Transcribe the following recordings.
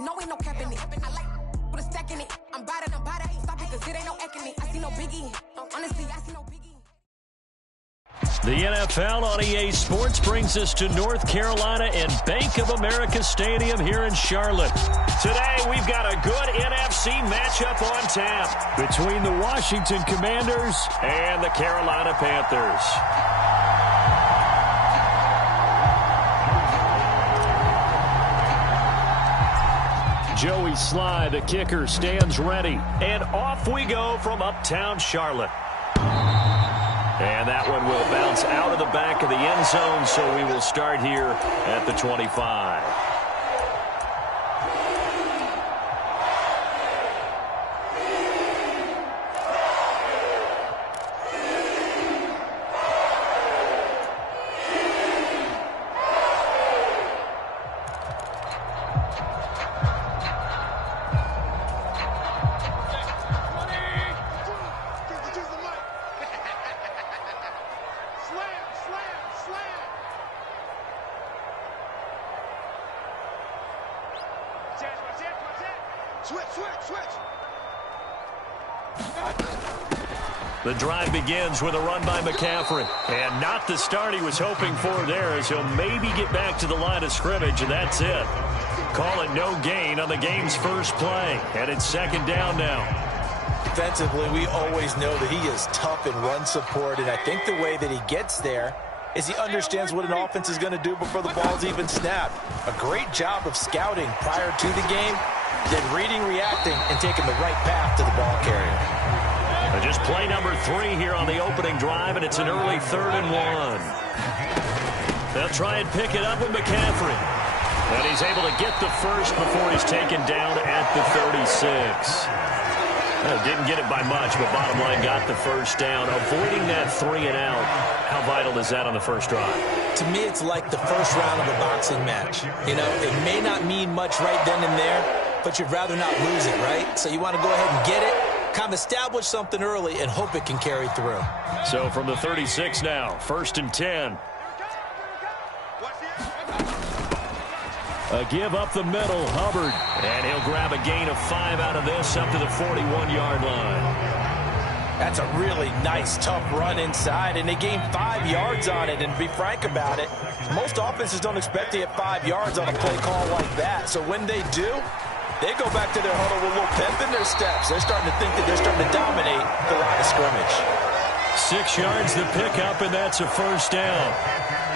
you know ain't no cap in it. I like with a stack in it. I'm bad at it. Stop it, cause it ain't no acting it. I see no biggie. Honestly, I see no biggie. The NFL on EA Sports brings us to North Carolina and Bank of America Stadium here in Charlotte. Today, we've got a good NFC matchup on tap between the Washington Commanders and the Carolina Panthers. Joey Sly, the kicker, stands ready. And off we go from uptown Charlotte. And that one will bounce out of the back of the end zone, so we will start here at the 25. The drive begins with a run by McCaffrey. And not the start he was hoping for there, as he'll maybe get back to the line of scrimmage, and that's it. Call it no gain on the game's first play. And it's second down now. Defensively, we always know that he is tough in run support, and I think the way that he gets there is he understands what an offense is going to do before the ball's even snapped. A great job of scouting prior to the game, then reading, reacting, and taking the right path to the ball carrier. Just play number 3 here on the opening drive, and it's an early 3rd and 1. They'll try and pick it up with McCaffrey. And he's able to get the first before he's taken down at the 36. Didn't get it by much, but bottom line got the first down. Avoiding that 3 and out. How vital is that on the first drive? To me, it's like the first round of a boxing match. You know, it may not mean much right then and there, but you'd rather not lose it, right? So you want to go ahead and get it, kind of establish something early, and hope it can carry through. So from the 36 now, 1st and 10. A give up the middle, Hubbard. And he'll grab a gain of 5 out of this up to the 41-yard line. That's a really nice, tough run inside, and they gained 5 yards on it. And to be frank about it, most offenses don't expect to get 5 yards on a play call like that. So when they do, they go back to their huddle with a little pep in their steps. They're starting to think that they're starting to dominate the line of scrimmage. 6 yards the pickup, and that's a first down.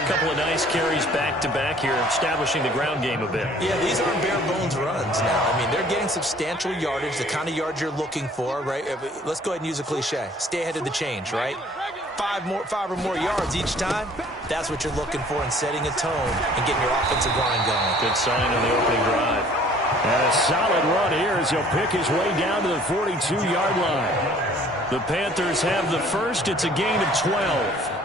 A couple of nice carries back-to-back here, establishing the ground game a bit. Yeah, these aren't bare-bones runs now. I mean, they're getting substantial yardage, the kind of yards you're looking for, right? Let's go ahead and use a cliche. Stay ahead of the change, right? 5 or more yards each time, that's what you're looking for in setting a tone and getting your offensive line going. Good sign on the opening drive. And a solid run here as he'll pick his way down to the 42-yard line. The Panthers have the first. It's a gain of 12.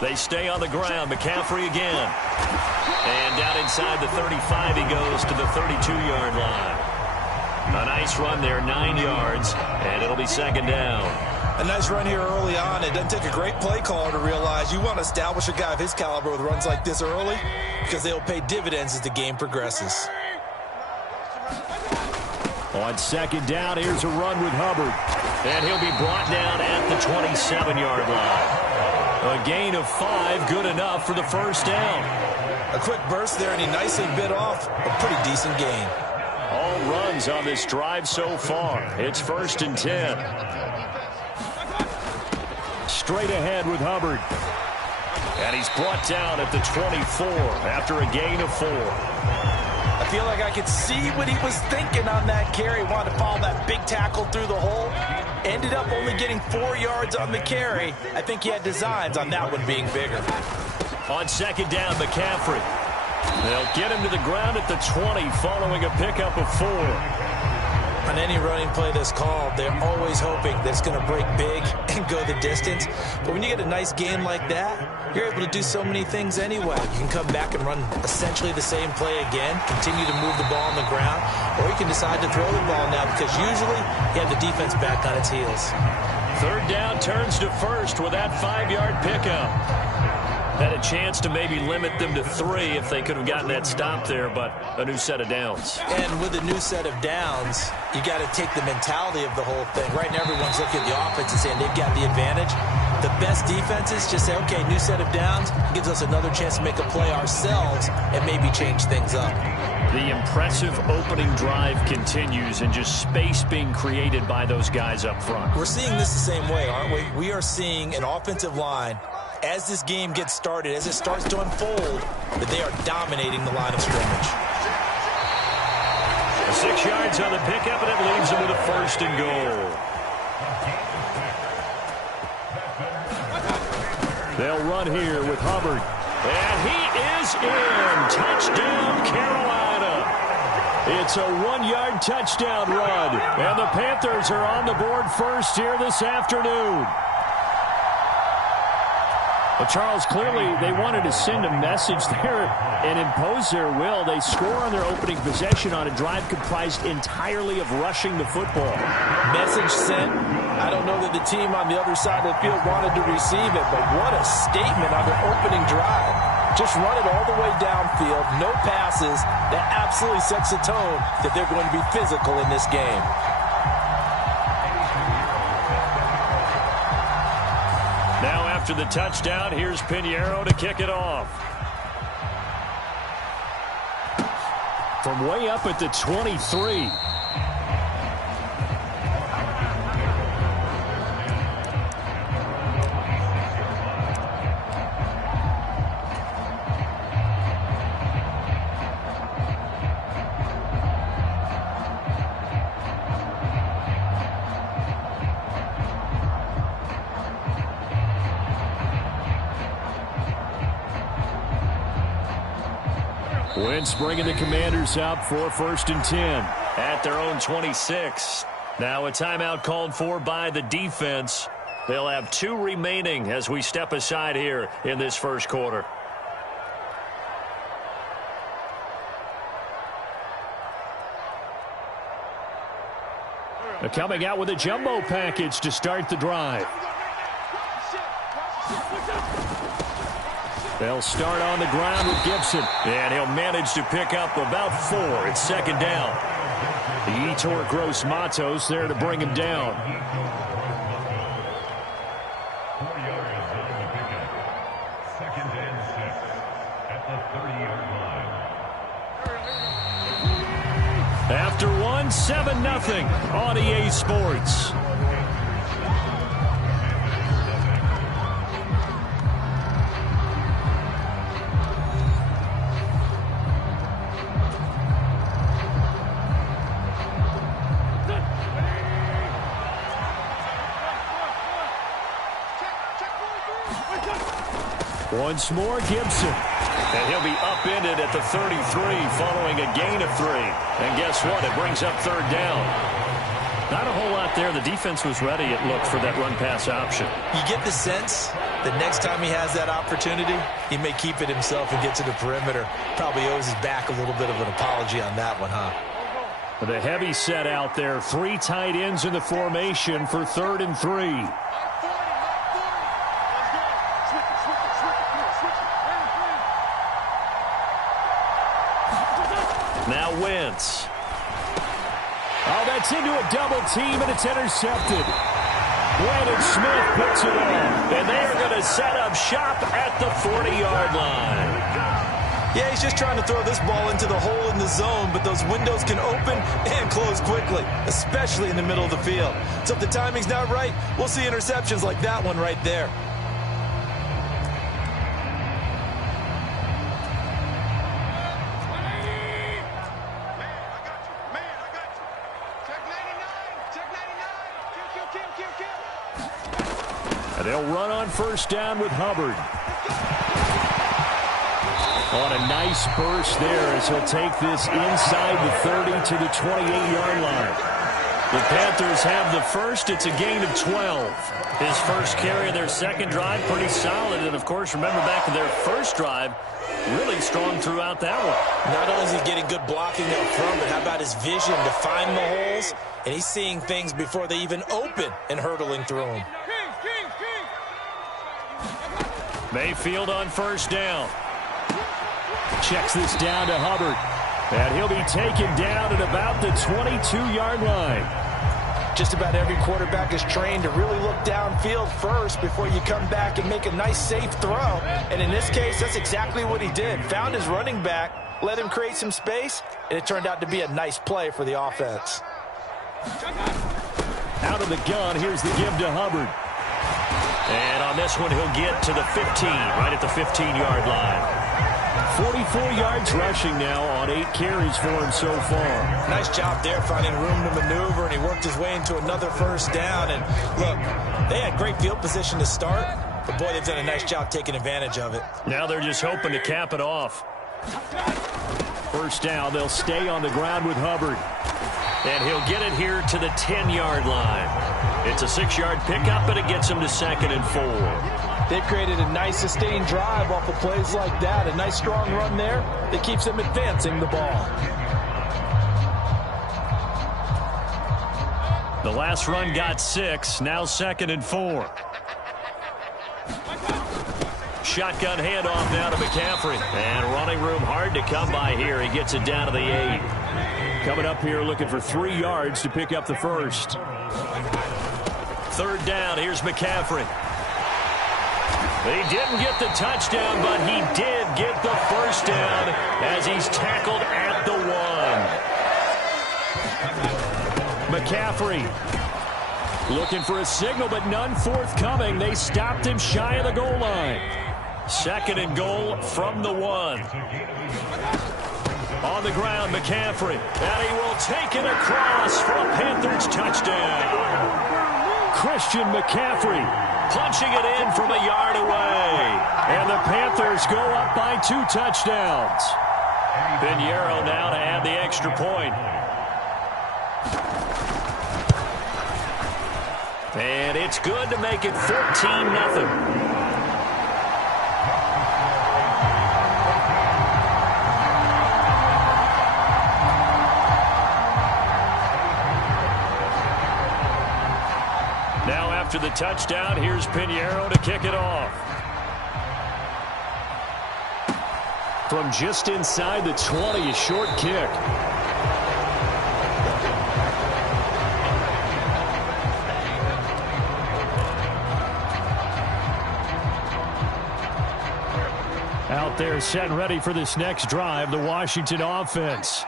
They stay on the ground. McCaffrey again. And down inside the 35, he goes to the 32-yard line. A nice run there, 9 yards, and it'll be second down. A nice run here early on. It doesn't take a great play caller to realize you want to establish a guy of his caliber with runs like this early because they'll pay dividends as the game progresses. On second down, here's a run with Hubbard. And he'll be brought down at the 27-yard line. A gain of 5, good enough for the first down. A quick burst there, and he nicely bit off a pretty decent gain. All runs on this drive so far. It's 1st and 10. Straight ahead with Hubbard. And he's brought down at the 24 after a gain of 4. I feel like I could see what he was thinking on that carry. Wanted to follow that big tackle through the hole. Ended up only getting 4 yards on the carry. I think he had designs on that one being bigger. On second down, McCaffrey. They'll get him to the ground at the 20 following a pickup of 4. On any running play that's called, they're always hoping that it's going to break big and go the distance. But when you get a nice game like that, you're able to do so many things anyway. You can come back and run essentially the same play again, continue to move the ball on the ground, or you can decide to throw the ball now because usually you have the defense back on its heels. Third down turns to first with that 5-yard pickup. Had a chance to maybe limit them to 3 if they could have gotten that stop there, but a new set of downs. And with a new set of downs, you got to take the mentality of the whole thing. Right now, everyone's looking at the offense and saying they've got the advantage. The best defenses just say, okay, new set of downs, gives us another chance to make a play ourselves and maybe change things up. The impressive opening drive continues and just space being created by those guys up front. We're seeing this the same way, aren't we? We are seeing an offensive line, as this game gets started, as it starts to unfold, that they are dominating the line of scrimmage. 6 yards on the pickup, and it leaves them with a 1st and goal. They'll run here with Hubbard. And he is in. Touchdown, Carolina. It's a 1-yard touchdown run. And the Panthers are on the board first here this afternoon. Well, Charles, clearly they wanted to send a message there and impose their will. They score on their opening possession on a drive comprised entirely of rushing the football. Message sent. I don't know that the team on the other side of the field wanted to receive it, but what a statement on their opening drive. Just run it all the way downfield, no passes. That absolutely sets the tone that they're going to be physical in this game. Now after the touchdown, here's Pinheiro to kick it off. From way up at the 23. Wentz bringing the Commanders up for 1st and 10 at their own 26. Now a timeout called for by the defense. They'll have 2 remaining as we step aside here in this first quarter. They're coming out with a jumbo package to start the drive. They'll start on the ground with Gibson, and he'll manage to pick up about 4. It's 2nd down. The Etor Gross Matos there to bring him down. 4 yards on the pickup. 2nd and 6 at the 30-yard line. After 1, 7-0 on EA Sports. Once more, Gibson. And he'll be upended at the 33 following a gain of 3. And guess what? It brings up 3rd down. Not a whole lot there. The defense was ready, it looked, for that run-pass option. You get the sense that next time he has that opportunity, he may keep it himself and get to the perimeter. Probably owes his back a little bit of an apology on that one, huh? The heavy set out there. 3 tight ends in the formation for 3rd and 3. Now Wentz. Oh, that's into a double team, and it's intercepted. Brandon Smith picks it up, and they are going to set up shop at the 40-yard line. Yeah, he's just trying to throw this ball into the hole in the zone, but those windows can open and close quickly, especially in the middle of the field. So if the timing's not right, we'll see interceptions like that one right there. And they'll run on 1st down with Hubbard. On a nice burst there as he'll take this inside the 30 to the 28-yard line. The Panthers have the first. It's a gain of 12. His first carry of their 2nd drive, pretty solid. And, of course, remember back to their first drive, really strong throughout that one. Not only is he getting good blocking up front, but how about his vision to find the holes? And he's seeing things before they even open and hurtling through them. Mayfield on first down. Checks this down to Hubbard. And he'll be taken down at about the 22-yard line. Just about every quarterback is trained to really look downfield first before you come back and make a nice, safe throw. And in this case, that's exactly what he did. Found his running back, let him create some space, and it turned out to be a nice play for the offense. Out of the gun, here's the give to Hubbard. And on this one, he'll get to the 15, right at the 15-yard line. 44 yards rushing now on 8 carries for him so far. Nice job there finding room to maneuver, and he worked his way into another first down. And look, they had great field position to start, but boy, they've done a nice job taking advantage of it. Now they're just hoping to cap it off. First down, they'll stay on the ground with Hubbard. And he'll get it here to the 10-yard line. It's a 6-yard pickup, and it gets him to 2nd and 4. They've created a nice sustained drive off of plays like that. A nice strong run there that keeps them advancing the ball. The last run got 6, now 2nd and 4. Shotgun handoff now to McCaffrey. And running room hard to come by here. He gets it down to the 8. Coming up here looking for 3 yards to pick up the first. 3rd down, here's McCaffrey. He didn't get the touchdown, but he did get the first down as he's tackled at the 1. McCaffrey looking for a signal, but none forthcoming. They stopped him shy of the goal line. 2nd and goal from the 1. On the ground, McCaffrey. And he will take it across for a Panthers touchdown. Christian McCaffrey punching it in from a yard away. And the Panthers go up by 2 touchdowns. Pinheiro now to add the extra point. And it's good to make it 14-0. After the touchdown, here's Pinheiro to kick it off. From just inside the 20, a short kick. Out there set and ready for this next drive, the Washington offense.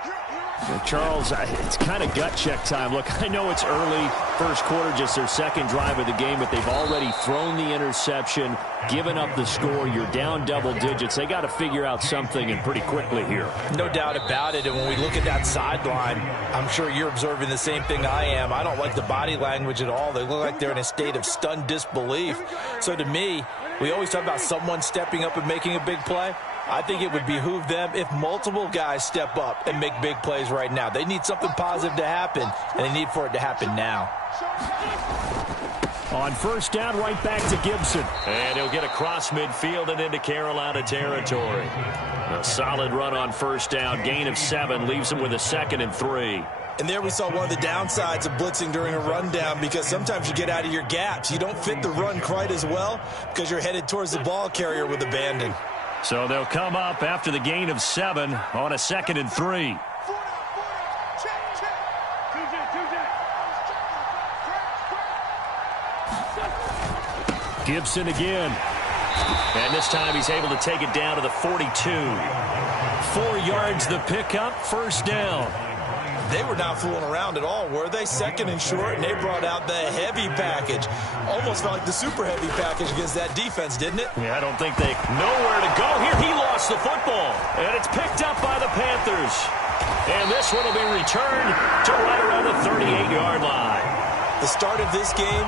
Charles, it's kind of gut check time. Look, I know it's early, first quarter, just their 2nd drive of the game, but they've already thrown the interception, given up the score. You're down double digits. They got to figure out something, and pretty quickly here. No doubt about it, and when we look at that sideline, I'm sure you're observing the same thing I am. I don't like the body language at all. They look like they're in a state of stunned disbelief. So to me, we always talk about someone stepping up and making a big play. I think it would behoove them if multiple guys step up and make big plays right now. They need something positive to happen, and they need for it to happen now. On first down, right back to Gibson. And he'll get across midfield and into Carolina territory. A solid run on first down. Gain of 7 leaves him with a 2nd and 3. And there we saw one of the downsides of blitzing during a rundown, because sometimes you get out of your gaps. You don't fit the run quite as well because you're headed towards the ball carrier with abandon. So they'll come up after the gain of 7 on a 2nd and 3. Gibson again. And this time he's able to take it down to the 42. 4 yards the pickup, first down. They were not fooling around at all, were they? 2nd and short, and they brought out the heavy package. Almost felt like the super heavy package against that defense, didn't it? Yeah, I don't think they know where to go here. He lost the football, and it's picked up by the Panthers. And this one will be returned to right around the 38-yard line. The start of this game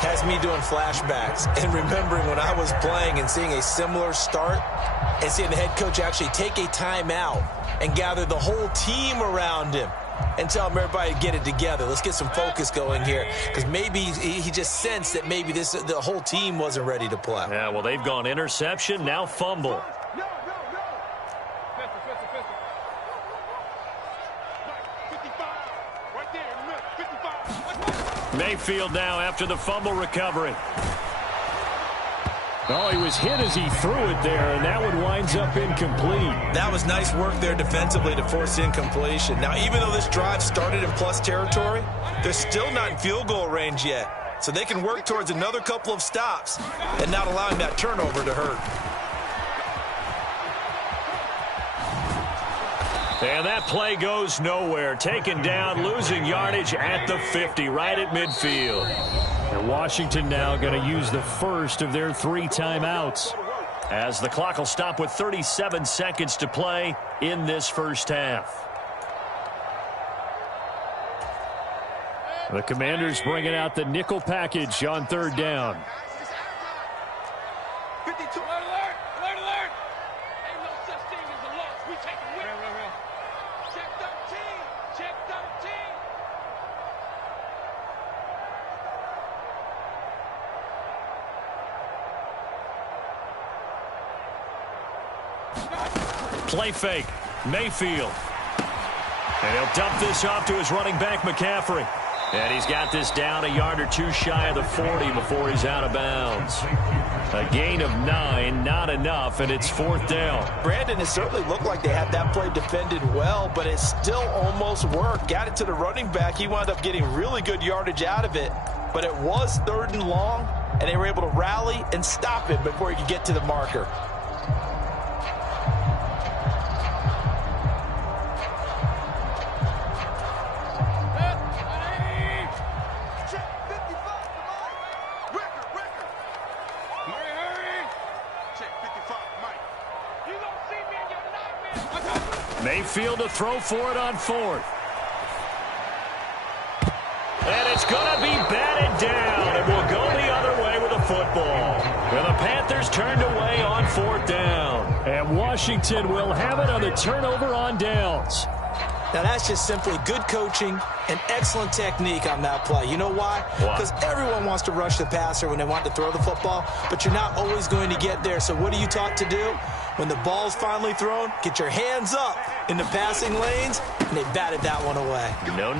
has me doing flashbacks and remembering when I was playing and seeing a similar start and seeing the head coach actually take a timeout and gather the whole team around him and tell him everybody to get it together. Let's get some focus going here, because maybe he just sensed that maybe the whole team wasn't ready to play. Yeah, well, they've gone interception, now fumble. Mayfield now after the fumble recovery. Oh, he was hit as he threw it there, and that one winds up incomplete. That was nice work there defensively to force incompletion. Now, even though this drive started in plus territory, they're still not in field goal range yet. So they can work towards another couple of stops and not allowing that turnover to hurt. And that play goes nowhere. Taken down, losing yardage at the 50, right at midfield. And Washington now going to use the first of their 3 timeouts, as the clock will stop with 37 seconds to play in this first half. The Commanders bringing out the nickel package on 3rd down. 52. Alert! Alert! Alert! Ain't no such thing as a loss. We take a win. Check 13. Check 13. Play fake. Mayfield. And he'll dump this off to his running back, McCaffrey. And he's got this down a yard or 2 shy of the 40 before he's out of bounds. A gain of 9, not enough, and it's 4th down. Brandon, it certainly looked like they had that play defended well, but it still almost worked. Got it to the running back. He wound up getting really good yardage out of it. But it was 3rd and long, and they were able to rally and stop it before he could get to the marker. Mayfield to throw for it on 4th. And it's going to be batted down, and will go the other way with the football. And the Panthers turned away on 4th down. And Washington will have it on the turnover on downs. Now, that's just simply good coaching and excellent technique on that play. You know why? Because everyone wants to rush the passer when they want to throw the football, but you're not always going to get there. So what are you taught to do? When the ball's finally thrown, get your hands up in the passing lanes, and they batted that one away. No.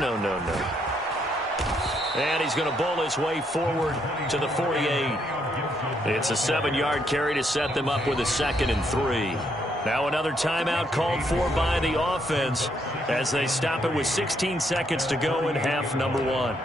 And he's going to bowl his way forward to the 48. It's a 7-yard carry to set them up with a 2nd and 3. Now another timeout called for by the offense as they stop it with 16 seconds to go in half number 1.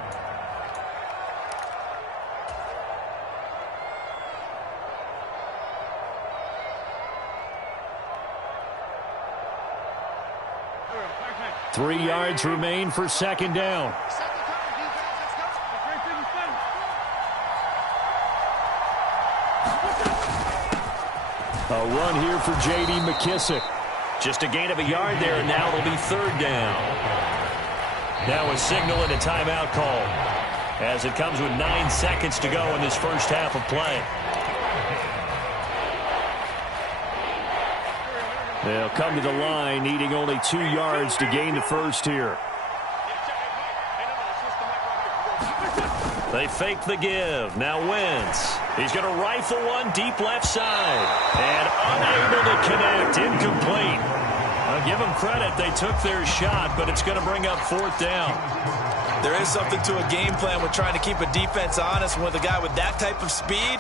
Three yards remain for 2nd down. A run here for J.D. McKissick. Just a gain of a yard there, and now it'll be 3rd down. Now a signal and a timeout call, as it comes with 9 seconds to go in this first half of play. They'll come to the line, needing only 2 yards to gain the first here. They fake the give. Now Wentz. He's going to rifle one deep left side. And unable to connect. Incomplete. I'll give them credit. They took their shot, but it's going to bring up 4th down. There is something to a game plan with trying to keep a defense honest. With a guy with that type of speed,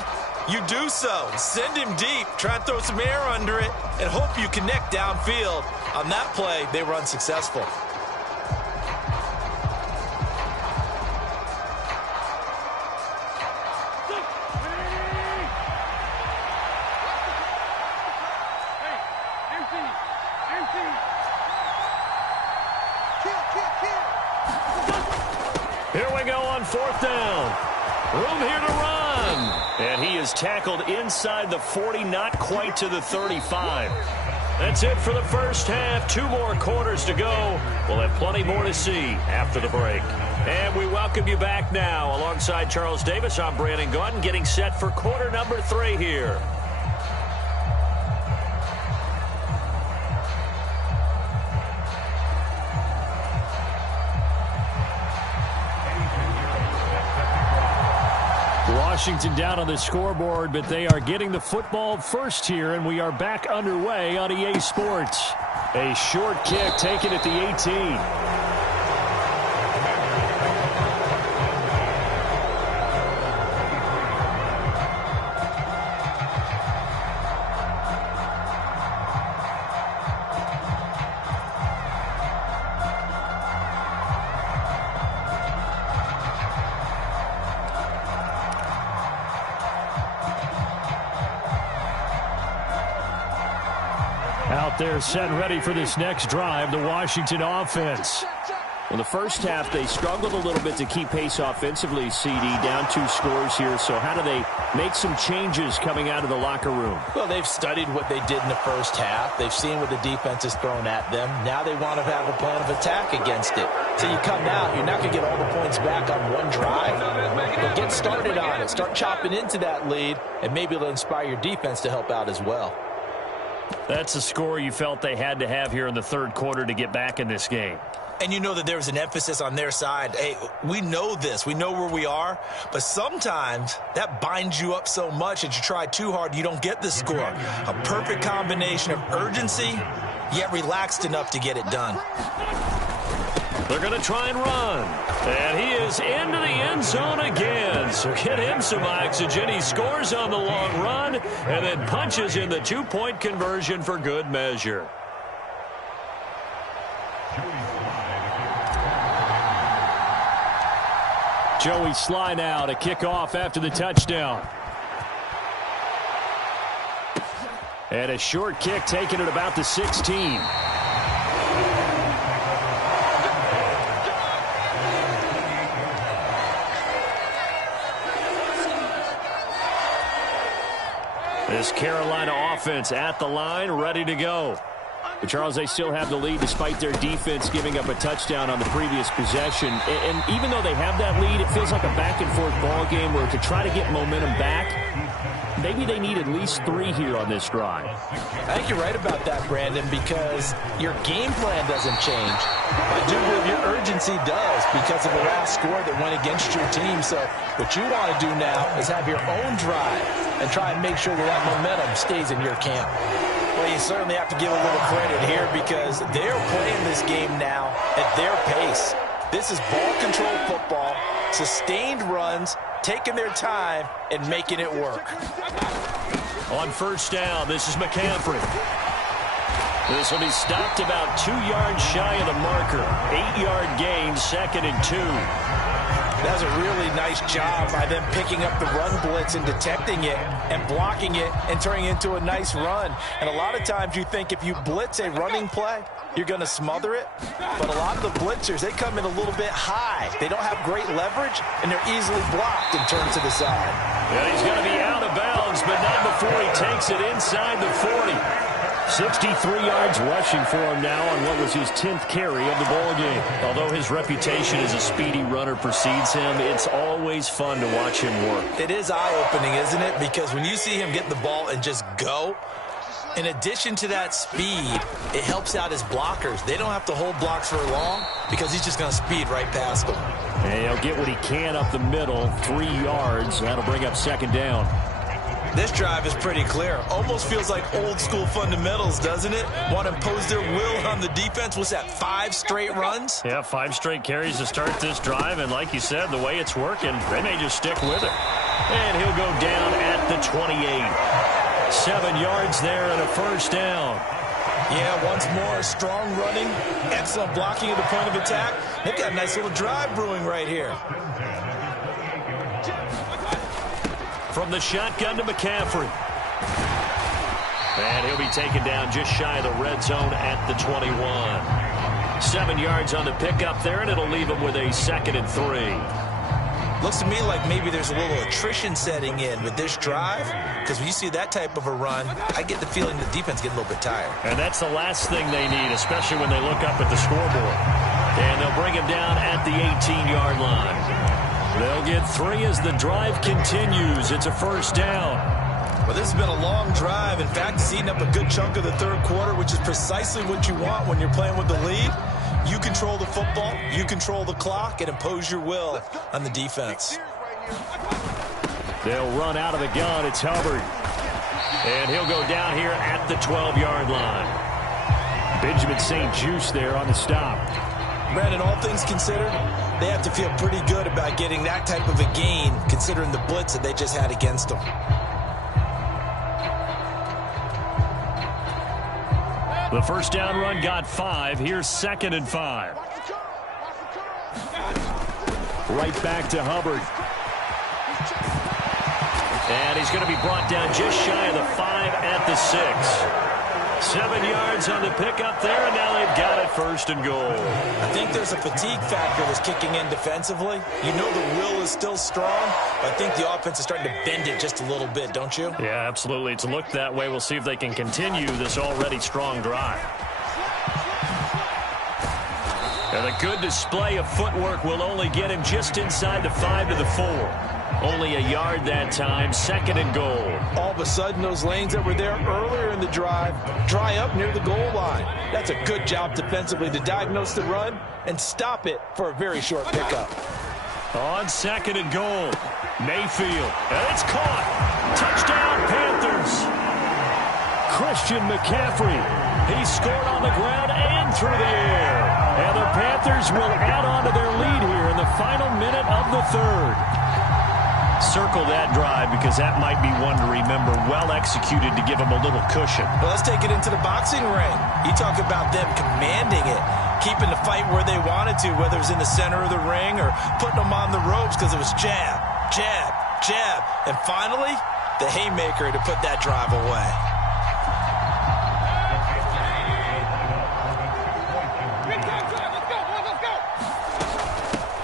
you do so. Send him deep. Try and throw some air under it and hope you connect downfield. On that play, they were unsuccessful. Here we go on 4th down. Room here to run. And he is tackled inside the 40, not quite to the 35. That's it for the first half. 2 more quarters to go. We'll have plenty more to see after the break. And we welcome you back now. Alongside Charles Davis, I'm Brandon Gaudin, getting set for quarter number 3 here. Washington down on the scoreboard, but they are getting the football first here, and we are back underway on EA Sports. A short kick taken at the 18. Out there set ready for this next drive, the Washington offense. Well, the first half, they struggled a little bit to keep pace offensively, CD, down 2 scores here. So how do they make some changes coming out of the locker room? Well, they've studied what they did in the first half. They've seen what the defense has thrown at them. Now they want to have a plan of attack against it. So you come out, you're not going to get all the points back on one drive. But get started on it. Start chopping into that lead, and maybe it'll inspire your defense to help out as well. That's a score you felt they had to have here in the third quarter to get back in this game. And you know that there's an emphasis on their side. Hey, we know this. We know where we are. But sometimes that binds you up so much that you try too hard, you don't get the score. A perfect combination of urgency, yet relaxed enough to get it done. They're going to try and run. And he is into the end zone again. So get him some oxygen. He scores on the long run and then punches in the 2-point conversion for good measure. Joey Sly now to kick off after the touchdown. And a short kick taken at about the 16. This Carolina offense at the line, ready to go. But Charles, they still have the lead despite their defense giving up a touchdown on the previous possession. And even though they have that lead, it feels like a back-and-forth ball game where to try to get momentum back, maybe they need at least 3 here on this drive. I think you're right about that, Brandon, because your game plan doesn't change. I do believe your urgency does because of the last score that went against your team. So what you want to do now is have your own drive and try and make sure that momentum stays in your camp. Well, you certainly have to give a little credit here because they're playing this game now at their pace. This is ball control football, sustained runs, taking their time, and making it work. On first down, this is McCaffrey. This will be stopped about 2 yards shy of the marker. 8-yard gain, 2nd and 2. That's a really nice job by them picking up the run blitz and detecting it and blocking it and turning it into a nice run. And a lot of times you think if you blitz a running play, you're going to smother it. But a lot of the blitzers, they come in a little bit high. They don't have great leverage, and they're easily blocked and turned to the side. Yeah, he's going to be out of bounds, but not before he takes it inside the 40. 63 yards rushing for him now on what was his 10th carry of the ball game. Although his reputation as a speedy runner precedes him, it's always fun to watch him work. It is eye-opening, isn't it? Because when you see him get the ball and just go, in addition to that speed, it helps out his blockers. They don't have to hold blocks for long because he's just going to speed right past them. And he'll get what he can up the middle, 3 yards. That'll bring up 2nd down. This drive is pretty clear. Almost feels like old school fundamentals, doesn't it? Want to impose their will on the defense. Was that 5 straight runs? Yeah, 5 straight carries to start this drive. And like you said, the way it's working, they may just stick with it. And he'll go down at the 28. 7 yards there and a first down. Yeah, once more, strong running, excellent blocking at the point of attack. They've got a nice little drive brewing right here. From the shotgun to McCaffrey. And he'll be taken down just shy of the red zone at the 21. 7 yards on the pickup there, and it'll leave him with a 2nd and 3. Looks to me like maybe there's a little attrition setting in with this drive, because when you see that type of a run, I get the feeling the defense getting a little bit tired. And that's the last thing they need, especially when they look up at the scoreboard. And they'll bring him down at the 18-yard line. They'll get 3 as the drive continues. It's a first down. Well, this has been a long drive. In fact, it's eaten up a good chunk of the third quarter, which is precisely what you want when you're playing with the lead. You control the football, you control the clock, and impose your will on the defense. They'll run out of the gun. It's Hubbard. And he'll go down here at the 12-yard line. Benjamin St. Juste there on the stop. Brandon, all things considered, they have to feel pretty good about getting that type of a gain, considering the blitz that they just had against them. The first down run got 5. Here's 2nd and 5. Right back to Hubbard. And he's going to be brought down just shy of the 5 at the 6. 7 yards on the pickup there, and now they've got it 1st and goal. I think there's a fatigue factor that's kicking in defensively. You know the will is still strong, but I think the offense is starting to bend it just a little bit, don't you? Yeah, absolutely. It's looked that way. We'll see if they can continue this already strong drive. And a good display of footwork will only get him just inside the 5 to the 4. Only a yard that time, 2nd and goal. All of a sudden, those lanes that were there earlier in the drive dry up near the goal line. That's a good job defensively to diagnose the run and stop it for a very short pickup. On 2nd and goal, Mayfield, and it's caught. Touchdown, Panthers. Christian McCaffrey, he scored on the ground and through the air. And the Panthers will add on to their lead here in the final minute of the 3rd. Circle that drive because that might be one to remember. Well executed to give them a little cushion. Well, let's take it into the boxing ring. You talk about them commanding it, keeping the fight where they wanted to, whether it was in the center of the ring or putting them on the ropes because it was jab, jab, jab. And finally, the haymaker to put that drive away.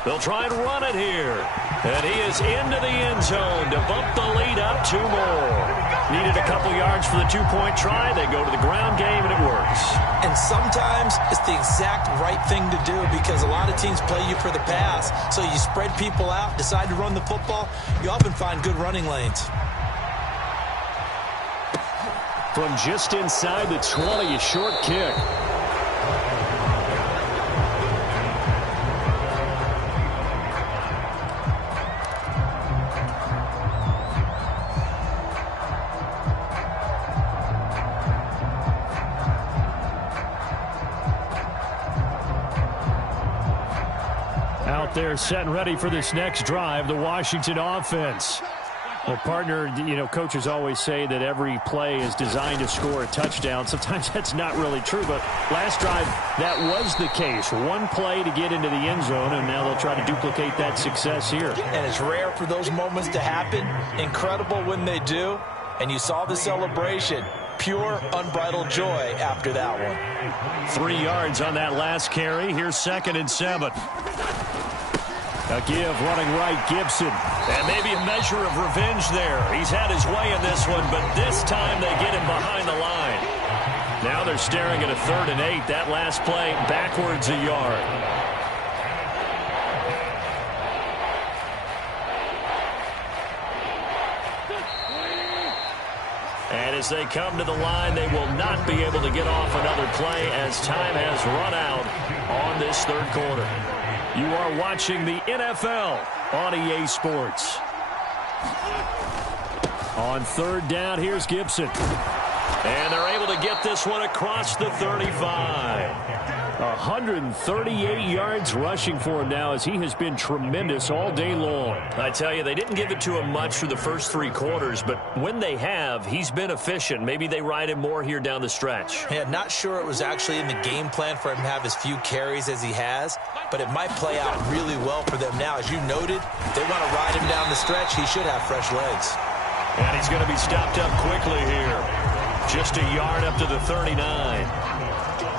They'll try and run it here. And he is into the end zone to bump the lead up 2 more. Needed a couple yards for the 2-point try. They go to the ground game, and it works. And sometimes it's the exact right thing to do because a lot of teams play you for the pass. So you spread people out, decide to run the football. You often find good running lanes. From just inside the 20, a short kick. They're set and ready for this next drive, the Washington offense. Well, partner, you know, coaches always say that every play is designed to score a touchdown. Sometimes that's not really true, but last drive, that was the case. One play to get into the end zone, and now they'll try to duplicate that success here. And it's rare for those moments to happen. Incredible when they do. And you saw the celebration. Pure, unbridled joy after that one. 3 yards on that last carry. Here's 2nd and 7. A give running right, Gibson. And maybe a measure of revenge there. He's had his way in this one, but this time they get him behind the line. Now they're staring at a 3rd and 8. That last play backwards a yard. And as they come to the line, they will not be able to get off another play as time has run out on this 3rd quarter. You are watching the NFL on EA Sports. On 3rd down, here's Gibson. And they're able to get this one across the 35. 138 yards rushing for him now as he has been tremendous all day long. I tell you, they didn't give it to him much for the first 3 quarters, but when they have, he's been efficient. Maybe they ride him more here down the stretch. Yeah, not sure it was actually in the game plan for him to have as few carries as he has, but it might play out really well for them now. As you noted, if they want to ride him down the stretch, he should have fresh legs. And he's going to be stopped up quickly here. Just a yard up to the 39.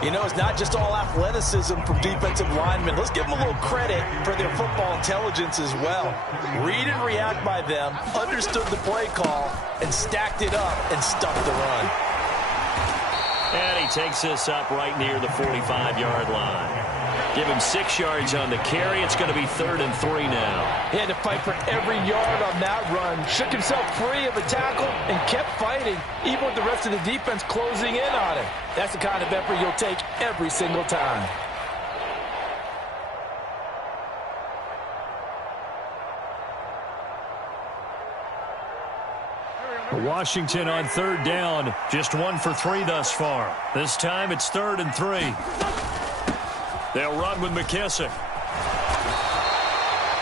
You know, it's not just all athleticism from defensive linemen. Let's give them a little credit for their football intelligence as well. Read and react by them, understood the play call, and stacked it up and stuffed the run. And he takes this up right near the 45-yard line. Give him 6 yards on the carry. It's going to be 3rd and 3 now. He had to fight for every yard on that run. Shook himself free of a tackle and kept fighting, even with the rest of the defense closing in on him. That's the kind of effort you'll take every single time. Washington on 3rd down. Just 1 for 3 thus far. This time it's 3rd and 3. They'll run with McKissick.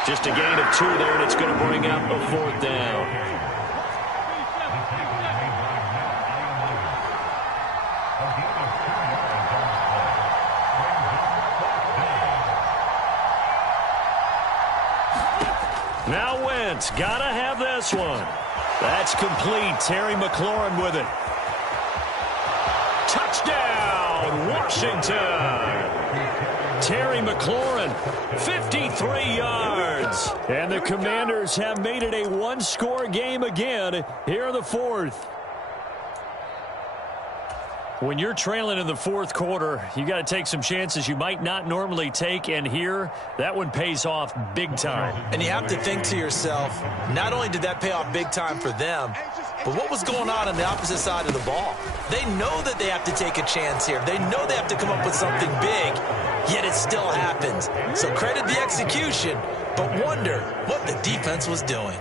Just a gain of 2 there, and it's going to bring up a 4th down. Now Wentz, gotta have this one. That's complete. Terry McLaurin with it. Touchdown! touchdown, Washington. Terry McLaurin, 53 yards. And the Commanders have made it a one-score game again here in the fourth. When you're trailing in the fourth quarter, you got to take some chances you might not normally take, and here, that one pays off big time. And you have to think to yourself, not only did that pay off big time for them, but what was going on the opposite side of the ball? They know that they have to take a chance here. They know they have to come up with something big, yet it still happens. So credit the execution, but wonder what the defense was doing.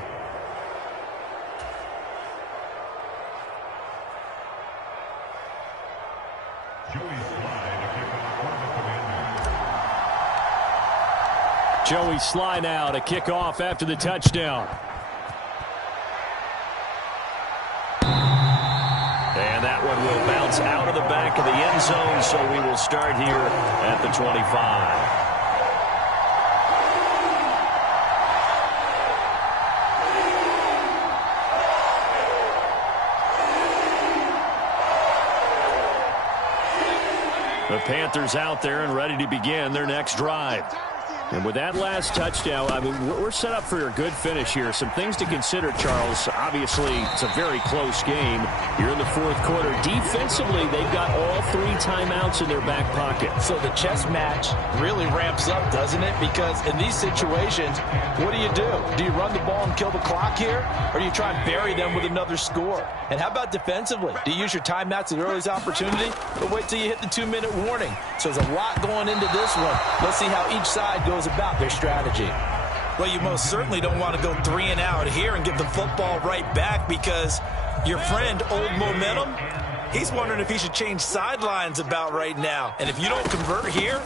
Joey Sly now to kick off after the touchdown. And that one will bounce out of the back of the end zone, so we will start here at the 25. The Panthers out there and ready to begin their next drive. And with that last touchdown, I mean, we're set up for a good finish here. Some things to consider, Charles. Obviously, it's a very close game. You're in the fourth quarter. Defensively, they've got all 3 timeouts in their back pocket. So the chess match really ramps up, doesn't it? Because in these situations, what do? Do you run the ball and kill the clock here? Or do you try and bury them with another score? And how about defensively? Do you use your timeouts at the earliest opportunity? But wait till you hit the 2-minute warning. So there's a lot going into this one. Let's see how each side goes about their strategy. Well, you most certainly don't want to go 3 and out here and give the football right back, because your friend, Old Momentum, he's wondering if he should change sidelines about right now. And if you don't convert here,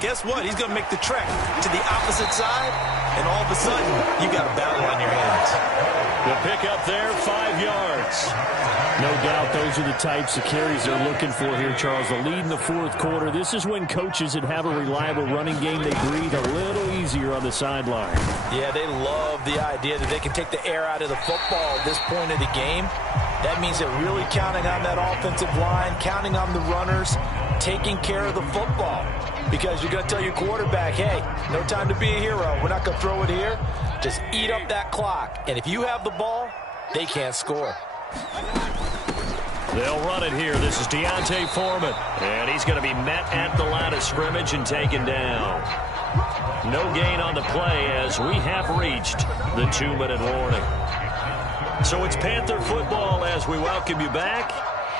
guess what? He's going to make the trek to the opposite side, and all of a sudden, you got a battle on your hands. The pickup there, 5 yards. No doubt those are the types of carries they're looking for here, Charles. The lead in the fourth quarter. This is when coaches that have a reliable running game, they breathe a little easier on the sideline. Yeah, they love the idea that they can take the air out of the football at this point of the game. That means they're really counting on that offensive line, counting on the runners, taking care of the football. Because you're going to tell your quarterback, hey, no time to be a hero. We're not going to throw it here. Just eat up that clock. And if you have the ball, they can't score. They'll run it here. This is Deontay Foreman. And he's going to be met at the line of scrimmage and taken down. No gain on the play as we have reached the 2-minute warning. So it's Panther football as we welcome you back.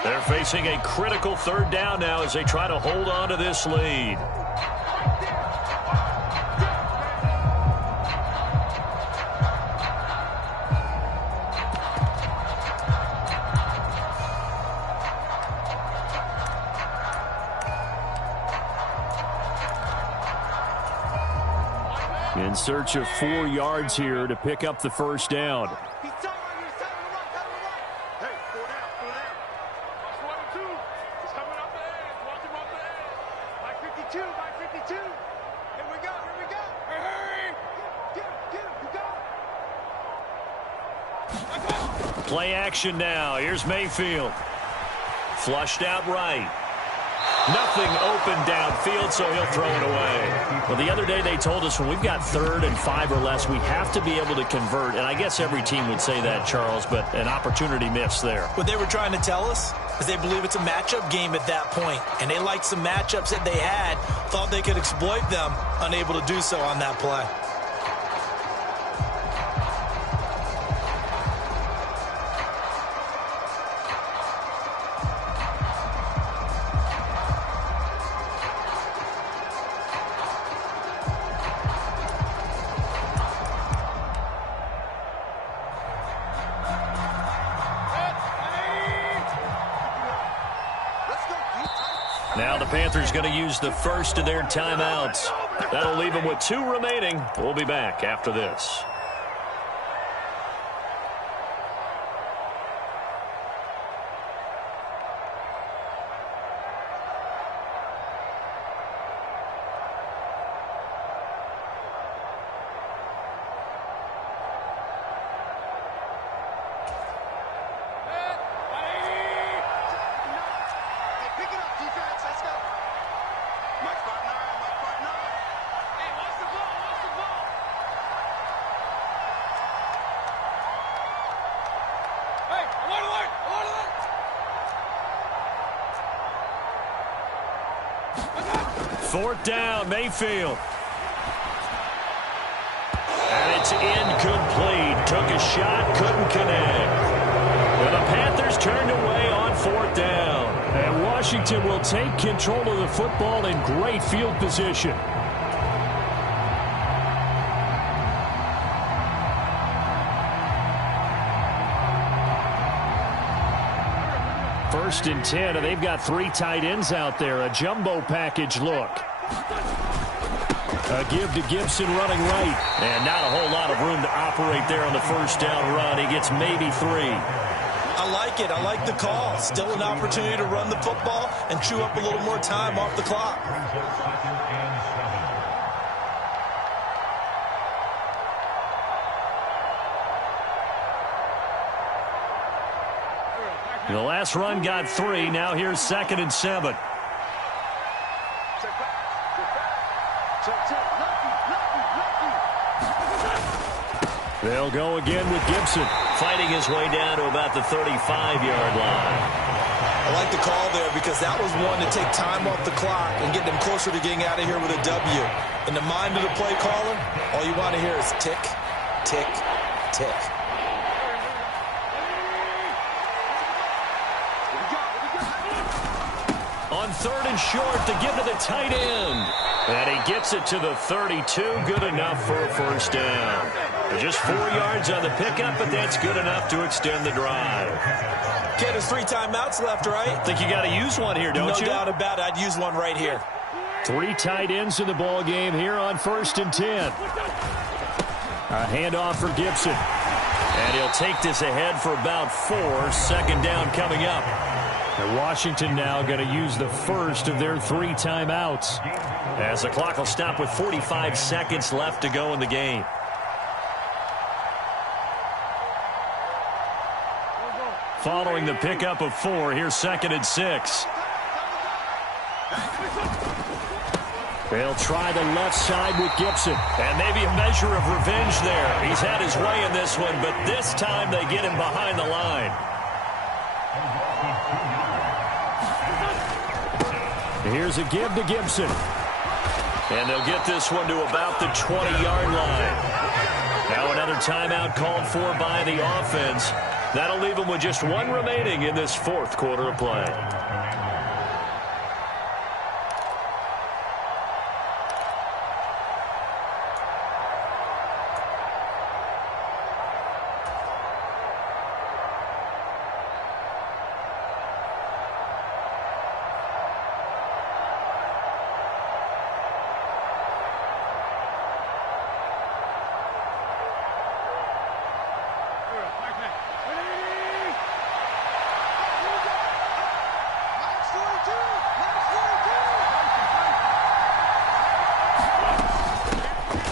They're facing a critical 3rd down now as they try to hold on to this lead. In search of 4 yards here to pick up the first down. Play action now. Here's Mayfield. Flushed out right. Nothing open downfield, so he'll throw it away. Well, the other day they told us when we've got 3rd and 5 or less, we have to be able to convert. And I guess every team would say that, Charles, but an opportunity missed there. What they were trying to tell us is they believe it's a matchup game at that point. And they liked some matchups that they had, thought they could exploit them, unable to do so on that play. Now the Panthers going to use the first of their timeouts. That'll leave them with 2 remaining. We'll be back after this. Pick it up, defense. Let's go. Fourth down, Mayfield. And it's incomplete. Took a shot, couldn't connect. And the Panthers turned away on fourth down. And Washington will take control of the football in great field position. First and 10, and they've got 3 tight ends out there. A jumbo package look. A give to Gibson running right. And not a whole lot of room to operate there on the first down run. He gets maybe 3. I like it. I like the call. Still an opportunity to run the football and chew up a little more time off the clock. The last run got 3. Now here's 2nd and 7. They'll go again with Gibson. Fighting his way down to about the 35-yard line. I like the call there because that was one to take time off the clock and get them closer to getting out of here with a W. In the mind of the play caller, all you want to hear is tick, tick, tick. On 3rd and short to give to the tight end. And he gets it to the 32. Good enough for a first down. Just 4 yards on the pickup, but that's good enough to extend the drive. Okay, there's 3 timeouts left, right? Think you got to use one here, don't you? No doubt about it. I'd use one right here. 3 tight ends in the ball game here on 1st and 10. A handoff for Gibson. And he'll take this ahead for about 4. 2nd down coming up. And Washington now going to use the first of their 3 timeouts. As the clock will stop with 45 seconds left to go in the game. Following the pickup of 4, here's 2nd and 6. They'll try the left side with Gibson. And maybe a measure of revenge there. He's had his way in this one, but this time they get him behind the line. Here's a give to Gibson. And they'll get this one to about the 20-yard line. Now another timeout called for by the offense. That'll leave them with just 1 remaining in this 4th quarter of play.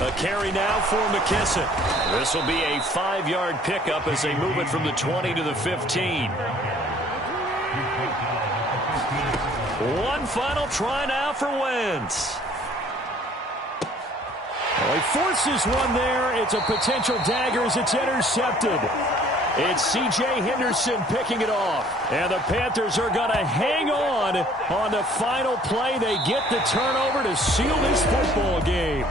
A carry now for McKissick. This will be a 5-yard pickup as they move it from the 20 to the 15. One final try now for Wentz. Well, he forces one there. It's a potential dagger as it's intercepted. It's C.J. Henderson picking it off. And the Panthers are going to hang on the final play. They get the turnover to seal this football game.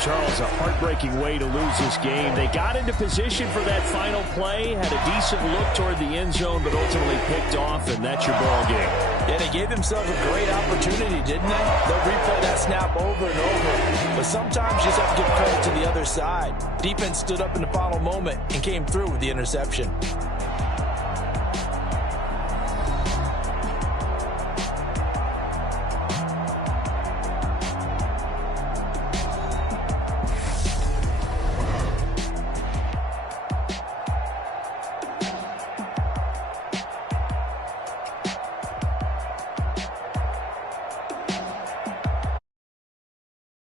Charles, a heartbreaking way to lose this game. They got into position for that final play, had a decent look toward the end zone, but ultimately picked off, and that's your ball game. Yeah, they gave themselves a great opportunity, didn't they? They'll replay that snap over and over. But sometimes you just have to give credit to the other side. Defense stood up in the final moment and came through with the interception.